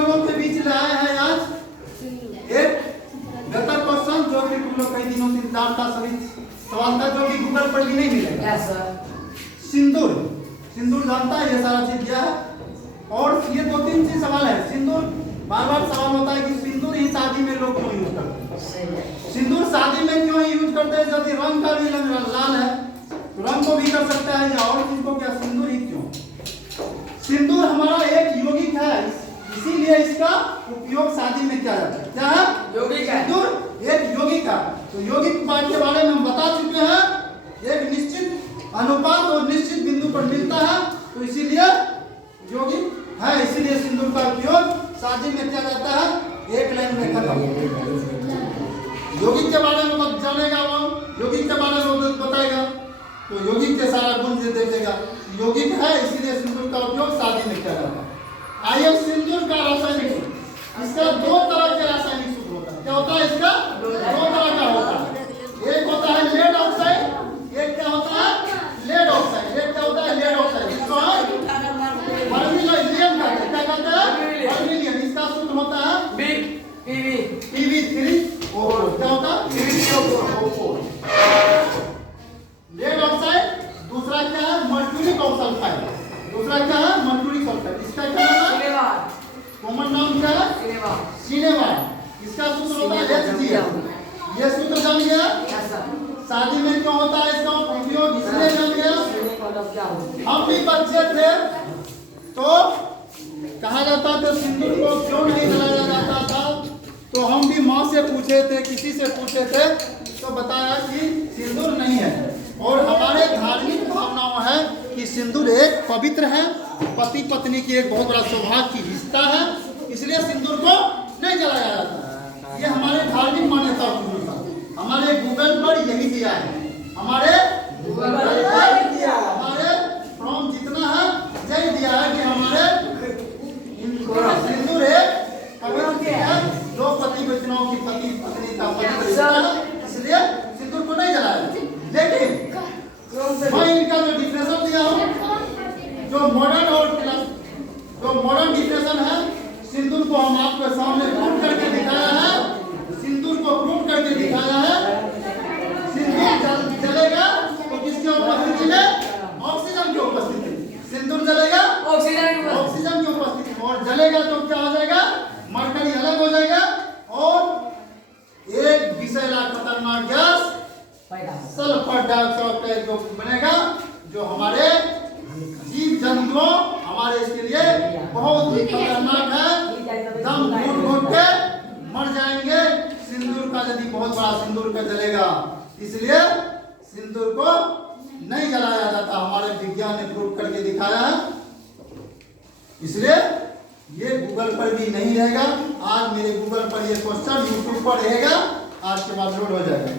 लोगों के बीच लाए हैं आज एक गतर क्वेश्चन जो कि तुम लोग कई दिनों से इंतजार का सभी सवाल था, जो कि गूगल पर भी नहीं मिलेगा। सिंदूर, सिंदूर जानता है ये सारा चीज क्या है? और ये 2-3 चीज सवाल है। सिंदूर बार बार सवाल होता है कि सिंदूर ही शादी में लोग क्यों यूज करते हैं? सिंदूर शादी में क्यों यूज करते हैं? यदि रंग का भी लाल है तो रंग को भी कर सकता है या और चीज को, क्या सिंदूर ही क्यों? सिंदूर हमारा एक यौगिक है, इसीलिए इसका उपयोग शादी में किया जाता है। क्या है? यौगिक है। सिंदूर एक यौगिक है। तो यौगिक के बारे में हम बता चुके हैं, एक निश्चित अनुपात और निश्चित बिंदु पर मिलता है, तो इसीलिए यौगिक है, इसीलिए सिंदूर का उपयोग शादी में किया जाता है। एक लाइन में खत्म। यौगिक के बारे में जानेगा वो, यौगिक के बारे में बताएगा, तो यौगिक के सारा गुण से देखेगा। यौगिक है इसीलिए सिंदूर का उपयोग शादी में किया जाता है। आइए सिंदूर का रासायनिक सूत्र, इसका 2 तरह के रासायनिक सूत्र होता है। क्या होता है इसका? 2 तरह का होता है। एक होता है लेड ऑक्साइड, एक क्या होता है? Lead oxide. एक क्या होता है? Lead oxide. इसको बर्मिलियम कहते हैं। क्या कहते हैं? बर्मिलियम। इसका सूत्र होता है PB3O4। क्या होता है? PB3O4। Lead oxide. दूसरा क्या है? Mercuric sulphide. दूसरा क्या है? Mercuric sulphide. इसका क्या होता है? कॉमन नाम क्या है? सिनेमाइड। इसका सूत्र होता है HCl। ये सूत्र जान गया? शादी में क्यों होता है इसका उपयोग, इसलिए जान गया। हम भी बच्चे थे तो कहा जाता था सिंदूर को क्यों नहीं जलाया जाता था, तो हम भी माँ से पूछे थे, किसी से पूछे थे, तो बताया कि सिंदूर नहीं है। और हमारे धार्मिक भावनाओं है कि सिंदूर एक पवित्र है, पति पत्नी की एक बहुत बड़ा सौभाग्य की रिश्ता है, इसलिए सिंदूर को नहीं जलाया जाता। ये हमारे धार्मिक मान्यता के अनुसार हमारे गूगल पर यही दिया है। हमारे गूगल पर हमारे फ्रॉम जितना है यही दिया है कि हमारे सिंदूर एक पवित्र है, दो पति पत्नियों की पति पत्नी का पवित्र रिश्ता है, इसलिए सिंदूर को नहीं जलाया। लेकिन मैं इनका जो डिफिनेशन दिया हूँ, जो मॉडर्न डिफिनेशन है, सिंदूर को हम आपके सामने प्रूव करके दिखाया है। सिंदूर को प्रूव करके दिखाया है। सिंदूर जलेगा तो किसकी उपस्थिति में? ऑक्सीजन की उपस्थिति में। सिंदूर जलेगा ऑक्सीजन की उपस्थिति में, और जलेगा तो क्या हो जाएगा? मरकरी अलग हो जाएगा और एक विषैला खतरनाक गैस सल्फर डाइऑक्साइड जो बनेगा, जो हमारे जीव जंतुओं हमारे इसके लिए बहुत ही खतरनाक है। दम घुट के मर जाएंगे सिंदूर का, यदि बहुत बड़ा सिंदूर का जलेगा। इसलिए सिंदूर को नहीं जलाया जाता, हमारे विज्ञान ने प्रूव करके दिखाया है। इसलिए ये गूगल पर भी नहीं रहेगा। आज मेरे गूगल पर ये क्वेश्चन यूट्यूब पर रहेगा, आज के बाद लोड हो जाएगा।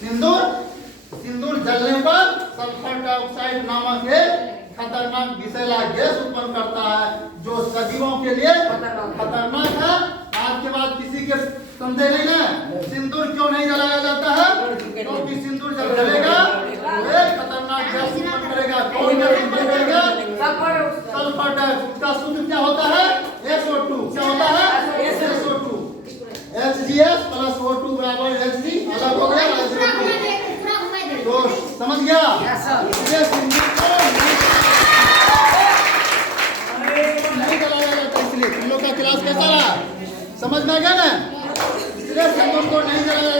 सिंदूर जलने पर सल्फर डाइऑक्साइड नामक एक खतरनाक विषैला गैस उत्पन्न करता है, जो सदियों के लिए खतरनाक है। आज के बाद किसी के संदेह नहीं है। सिंदूर क्यों नहीं जलाया जाता है? क्योंकि सिंदूर जब जलेगा तो एक खतरनाक गैस उत्पन्न करेगा। कौन गैस उत्पन्न करेगा? Sulphur dioxide. इसका सूत्र क्या होता है? SO2। क्या होता है? SO2। HGS + O2 = Hg। अलग हो गया SO2। तो समझ गया? ये सिंदूर को नहीं जलाया जाता। इसलिए तुम लोग का क्लास कैसा रहा? समझ में आ गया ना? इसलिए सिंदूर को नहीं जलाया